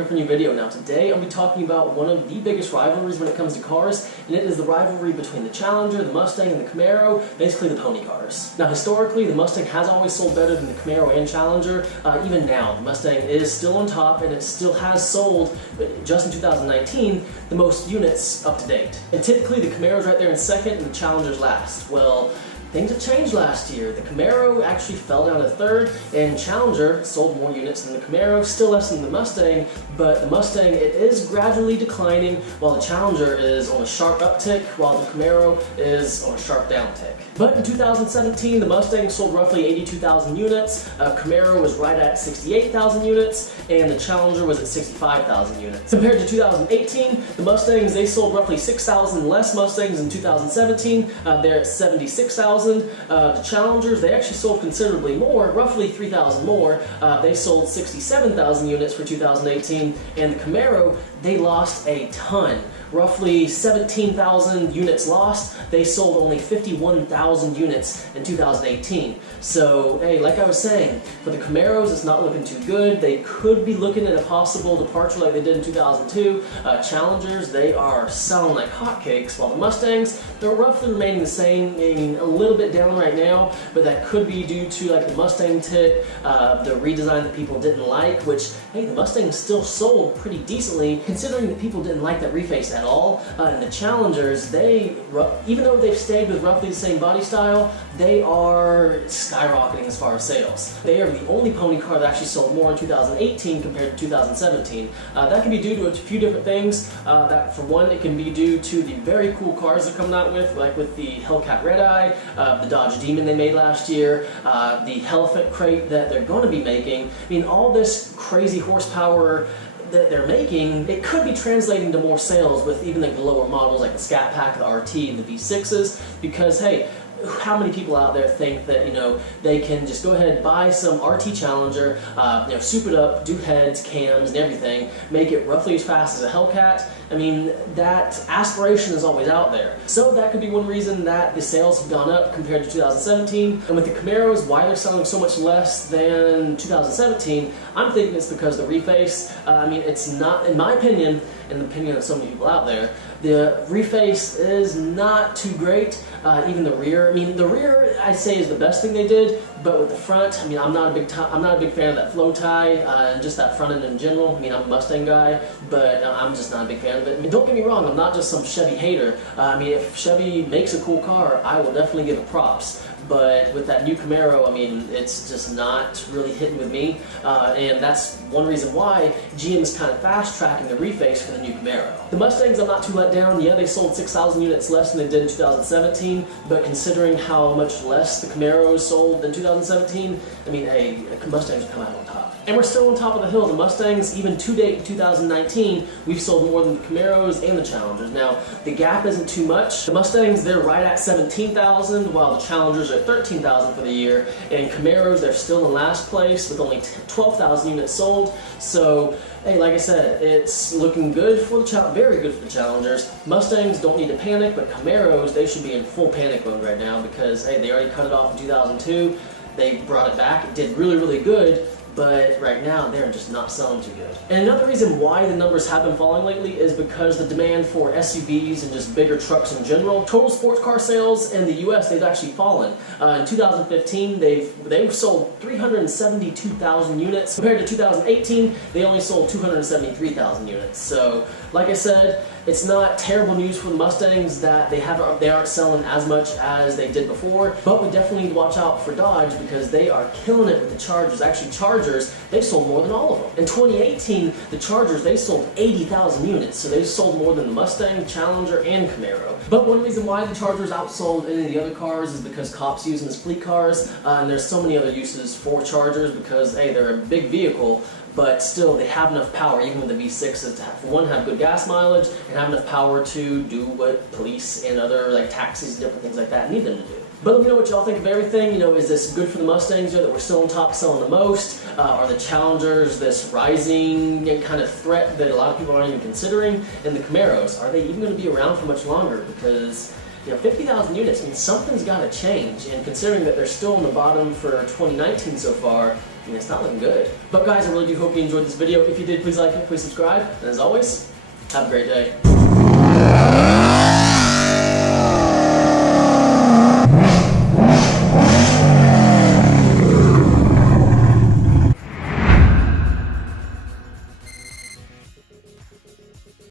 here for a new video. Now today I'll be talking about one of the biggest rivalries when it comes to cars, and it is the rivalry between the Challenger, the Mustang, and the Camaro, basically the pony cars. Now historically, the Mustang has always sold better than the Camaro and Challenger. Even now, the Mustang is still on top, and it still has sold, just in 2019, the most units up to date. And typically the Camaro's right there in second, and the Challenger's last. Well, things have changed last year. The Camaro actually fell down to third, and Challenger sold more units than the Camaro, still less than the Mustang, but the Mustang, it is gradually declining, while the Challenger is on a sharp uptick, while the Camaro is on a sharp downtick. But in 2017, the Mustang sold roughly 82,000 units, Camaro was right at 68,000 units, and the Challenger was at 65,000 units. Compared to 2018, the Mustangs, they sold roughly 6,000 less Mustangs in 2017, they're at 76,000. The Challengers, they actually sold considerably more, roughly 3,000 more. They sold 67,000 units for 2018, and the Camaro, they lost a ton. Roughly 17,000 units lost. They sold only 51,000 units in 2018. So, hey, like I was saying, for the Camaros, it's not looking too good. They could be looking at a possible departure like they did in 2002. Challengers, they are selling like hotcakes, while the Mustangs, they're roughly remaining the same, meaning a little bit down right now, but that could be due to like the Mustang tip, the redesign that people didn't like, which, hey, the Mustang still sold pretty decently, considering that people didn't like that reface at all. And the Challengers, they, even though they've stayed with roughly the same body style, they are skyrocketing as far as sales. They are the only pony car that actually sold more in 2018 compared to 2017. That can be due to a few different things. That, for one, it can be due to the very cool cars they're coming out with, like with the Hellcat Red Eye, the Dodge Demon they made last year, the Elephant Crate that they're going to be making. I mean, all this crazy horsepower that they're making, it could be translating to more sales with even like the lower models like the Scat Pack, the RT, and the V6s, because hey, how many people out there think that, you know, they can just go ahead and buy some RT Challenger, you know, soup it up, do heads, cams, and everything, make it roughly as fast as a Hellcat? I mean, that aspiration is always out there. So that could be one reason that the sales have gone up compared to 2017. And with the Camaros, why they're selling so much less than 2017, I'm thinking it's because the reface, I mean, it's not, in my opinion, in the opinion of so many people out there, the reface is not too great. Even the rear, I mean, the rear I'd say is the best thing they did, but with the front, I mean, I'm not a big fan of that flow tie and just that front end in general. I mean, I'm a Mustang guy, but I'm just not a big fan of it. I mean, don't get me wrong, I'm not just some Chevy hater. I mean, if Chevy makes a cool car, I will definitely give it props. But with that new Camaro, I mean, it's just not really hitting with me, and that's one reason why GM is kind of fast-tracking the reface for the new Camaro. The Mustangs, I'm not too let down. Yeah, they sold 6,000 units less than they did in 2017, but considering how much less the Camaros sold than 2017, I mean, hey, Mustangs will come out on top. And we're still on top of the hill. The Mustangs, even to date in 2019, we've sold more than the Camaros and the Challengers. Now, the gap isn't too much. The Mustangs, they're right at 17,000, while the Challengers are at 13,000 for the year, and Camaros, they're still in last place with only 12,000 units sold. So, hey, like I said, it's looking good for the very good for the Challengers. Mustangs don't need to panic, but Camaros, they should be in full panic mode right now because, hey, they already cut it off in 2002. They brought it back. It did really, really good. But right now, they're just not selling too good. And another reason why the numbers have been falling lately is because the demand for SUVs and just bigger trucks in general. Total sports car sales in the US, they've actually fallen. In 2015, they've sold 372,000 units. Compared to 2018, they only sold 273,000 units. So, like I said, it's not terrible news for the Mustangs that they aren't selling as much as they did before, but we definitely need to watch out for Dodge because they are killing it with the Chargers. Actually, Chargers, they sold more than all of them. In 2018, the Chargers, they sold 80,000 units, so they sold more than the Mustang, Challenger, and Camaro. But one reason why the Chargers outsold any of the other cars is because cops use them as fleet cars, and there's so many other uses for Chargers because, hey, they're a big vehicle, but still they have enough power, even with the V6s, to for one, have good gas mileage and have enough power to do what police and other like taxis and different things like that need them to do. But let me know what y'all think of everything. You know, is this good for the Mustangs that we're still on top selling the most? Are the Challengers this rising kind of threat that a lot of people aren't even considering? And the Camaros, are they even going to be around for much longer? Because You know, 50,000 units means something's got to change, and considering that they're still in the bottom for 2019 so far, I mean, it's not looking good. But guys, I really do hope you enjoyed this video. If you did, please like it, please subscribe, and as always, have a great day.